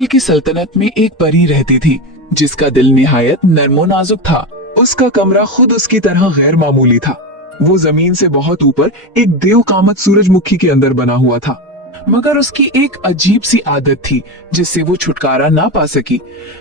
की सल्तनत में एक परी रहती थी जिसका दिल निहायत नर्मो नाजुक था। उसका कमरा खुद उसकी तरह गैर मामूली था। वो जमीन से बहुत ऊपर एक देव कामत सूरजमुखी के अंदर बना हुआ था, मगर उसकी एक अजीब सी आदत थी जिससे वो छुटकारा ना पा सकी।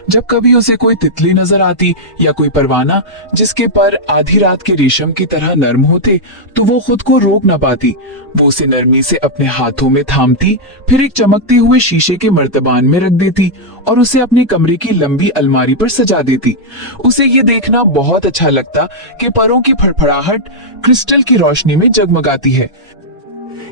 जब कभी उसे कोई तितली नजर आती या कोई परवाना जिसके पर आधी रात के रेशम की तरह नर्म होते, तो वो खुद को रोक ना पाती। वो उसे नरमी से अपने हाथों में थामती, फिर एक चमकते हुए शीशे के मर्तबान में रख देती और उसे अपने कमरे की लंबी अलमारी पर सजा देती। उसे ये देखना बहुत अच्छा लगता कि परों की फड़फड़ाहट क्रिस्टल की रोशनी में जगमगाती है।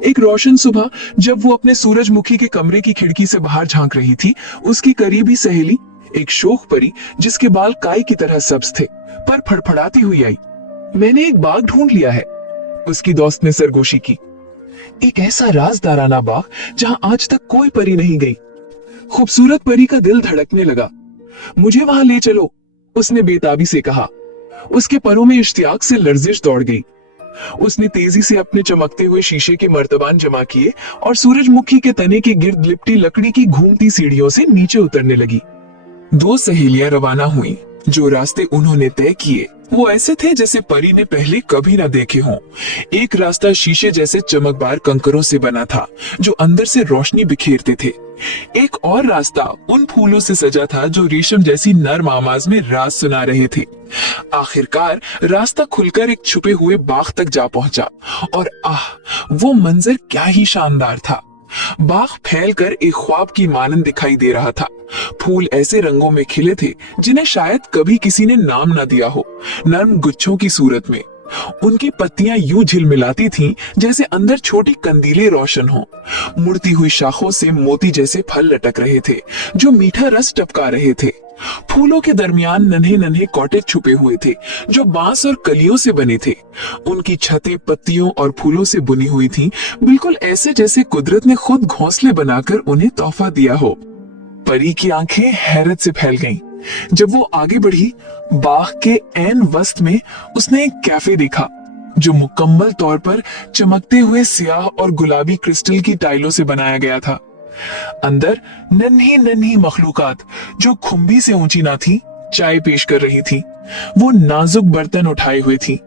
एक रोशन सुबह जब वो अपने सूरजमुखी के कमरे की खिड़की से बाहर झांक रही थी, उसकी करीबी सहेली एक शोख परी जिसके बाल काई की तरह सब्ज थे पर फड़फड़ाती हुई आई। मैंने एक बाग ढूंढ लिया है, उसकी दोस्त ने सरगोशी की। एक ऐसा राजदाराना बाग जहां आज तक कोई परी नहीं गई। खूबसूरत परी का दिल धड़कने लगा। मुझे वहां ले चलो, उसने बेताबी से कहा। उसके परों में इश्तियाक से लर्जिश दौड़ गई। उसने तेजी से अपने चमकते हुए शीशे के मर्तबान जमा किए और सूरजमुखी के तने के गिर्द लिपटी लकड़ी की घूमती सीढ़ियों से नीचे उतरने लगी। दो सहेलियां रवाना हुईं। जो रास्ते उन्होंने तय किए वो ऐसे थे जैसे परी ने पहले कभी ना देखे हों। एक रास्ता शीशे जैसे चमकदार कंकरों से बना था जो अंदर से रोशनी बिखेरते थे। एक और रास्ता उन फूलों से सजा था जो रेशम जैसी नर्म आवाज में राज सुना रहे थे। आखिरकार रास्ता खुलकर एक छुपे हुए बाग तक जा पहुंचा और वो मंजर क्या ही शानदार था। बाग फैलकर एक ख्वाब की मानंद दिखाई दे रहा था। फूल ऐसे रंगों में खिले थे जिन्हें शायद कभी किसी ने नाम ना दिया हो, नर्म गुच्छों की सूरत में। उनकी पत्तियां यूं झिलमिलाती थीं जैसे अंदर छोटी कंदीलें रोशन हों। मुड़ती हुई शाखों से मोती जैसे फल लटक रहे थे जो मीठा रस टपका रहे थे। फूलों के दरमियान नन्हे नन्हे कॉटेज छुपे हुए थे जो बांस और कलियों से बने थे। उनकी छतें पत्तियों और फूलों से बुनी हुई थीं, बिल्कुल ऐसे जैसे कुदरत ने खुद घोंसले बनाकर उन्हें तोहफा दिया हो। परी की आंखें हैरत से फैल गईं। जब वो आगे बढ़ी, बाग के ऐन वस्त में उसने एक कैफे देखा जो मुकम्मल तौर पर चमकते हुए सियाह और गुलाबी क्रिस्टल की टाइलों से बनाया गया था। अंदर नन्ही नन्ही मखलूकात जो खुम्बी से ऊंची ना थी, चाय पेश कर रही थी। वो नाजुक बर्तन उठाए हुए थी,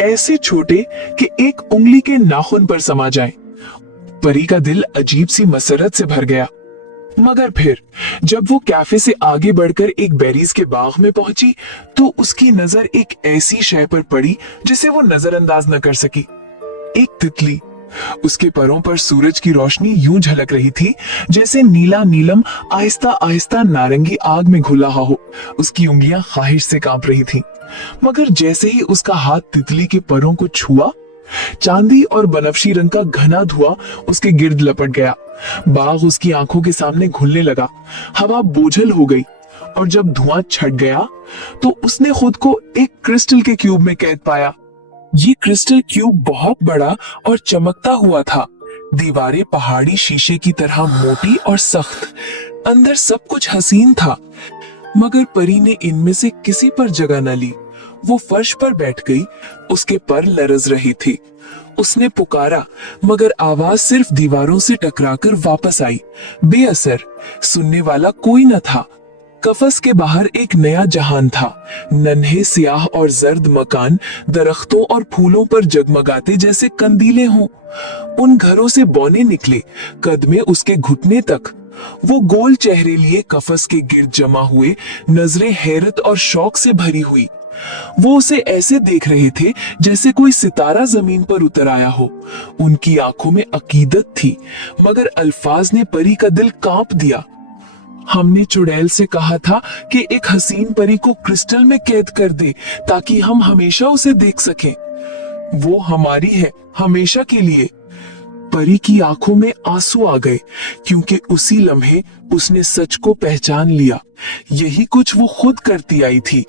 ऐसे छोटे कि एक उंगली के नाखून पर समा जाए। परी का दिल अजीब सी मसरत से भर गया। मगर फिर जब वो कैफे से आगे बढ़कर एक बेरीज के बाग में पहुंची तो उसकी नजर एक ऐसी शय पर पड़ी जिसे वो नजरअंदाज न कर सकी। एक तितली। उसके परों पर सूरज की रोशनी यूं झलक रही थी जैसे नीला नीलम आहिस्ता आहिस्ता नारंगी आग में घुल रहा हो। उसकी उंगलियां ख्वाहिश से कांप रही थीं। मगर जैसे ही उसका हाथ तितली के परों को छुआ, चांदी और बनफशी रंग का घना धुआं उसके गिर्द लपट गया। बाग उसकी आंखों के सामने घुलने लगा। हवा बोझल हो गई और जब धुआं छट गया तो उसने खुद को एक क्रिस्टल के क्यूब में कैद पाया। ये क्रिस्टल क्यूब बहुत बड़ा और चमकता हुआ था। दीवारें पहाड़ी शीशे की तरह मोटी और सख्त। अंदर सब कुछ हसीन था, मगर परी ने इनमें से किसी पर जगह न ली। वो फर्श पर बैठ गई, उसके पर लरज रही थी। उसने पुकारा, मगर आवाज सिर्फ दीवारों से टकराकर वापस आई, बेअसर। सुनने वाला कोई न था। कफस के बाहर एक नया जहान था। नन्हे सियाह और जर्द मकान दरख्तों और फूलों पर जगमगाते जैसे कंदीले हों। उन घरों से बौने निकले, कद में उसके घुटने तक। वो गोल चेहरे लिए कफस के गिर्द जमा हुए, नजरें हैरत और शौक से भरी हुई। वो उसे ऐसे देख रहे थे जैसे कोई सितारा जमीन पर उतर आया हो। उनकी आंखों में अकीदत थी, मगर अल्फाज ने परी का दिल कांप दिया। हमने चुड़ैल से कहा था कि एक हसीन परी को क्रिस्टल में कैद कर दे ताकि हम हमेशा उसे देख सकें। वो हमारी है, हमेशा के लिए। परी की आंखों में आंसू आ गए क्योंकि उसी लम्हे उसने सच को पहचान लिया। यही कुछ वो खुद करती आई थी।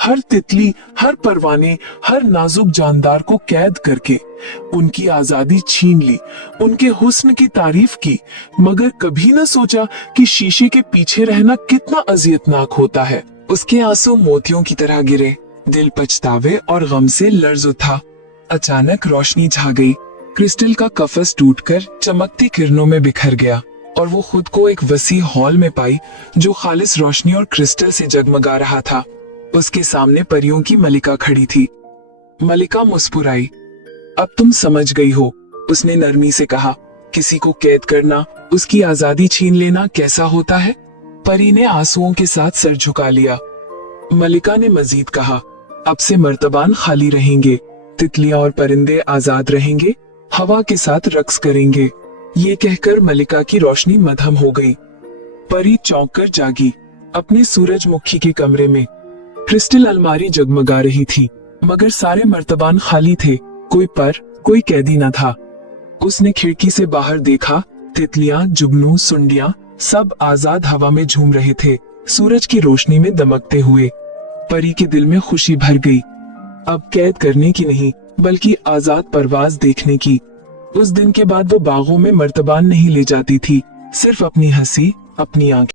हर तितली, हर परवाने, हर नाजुक जानदार को कैद करके उनकी आजादी छीन ली, उनके हुस्न की तारीफ की, मगर कभी न सोचा कि शीशे के पीछे रहना कितना अजियतनाक होता है। उसके आंसू मोतियों की तरह गिरे। दिल पछतावे और गम से लर्ज उठा। अचानक रोशनी छा गई। क्रिस्टल का कफस टूटकर चमकती किरणों में बिखर गया। और वो खुद को एक वसी हॉल में पाई जो खालिस रोशनी और क्रिस्टल से जगमगा रहा था। उसके सामने परियों की मलिका खड़ी थी। मलिका मुस्कुराई। अब तुम समझ गई हो, उसने नरमी से कहा। किसी को कैद करना, उसकी आजादी छीन लेना कैसा होता है? परी ने आंसुओं के साथ सर झुका लिया। मलिका ने मजीद कहा, अब से मर्तबान खाली रहेंगे, तितलियां और परिंदे आजाद रहेंगे, हवा के साथ रक्स करेंगे। ये कहकर मलिका की रोशनी मध्यम हो गई। परी चौंक कर जागी। अपने सूरजमुखी के कमरे में क्रिस्टल अलमारी जगमगा रही थी, मगर सारे मर्तबान खाली थे। कोई पर, कोई कैदी न था। उसने खिड़की से बाहर देखा। तितलियां, जुगनू, सुंडियां सब आजाद हवा में झूम रहे थे, सूरज की रोशनी में दमकते हुए। परी के दिल में खुशी भर गई। अब कैद करने की नहीं, बल्कि आजाद परवाज देखने की। उस दिन के बाद वो बागों में मर्तबान नहीं ले जाती थी, सिर्फ अपनी हंसी, अपनी आंखें।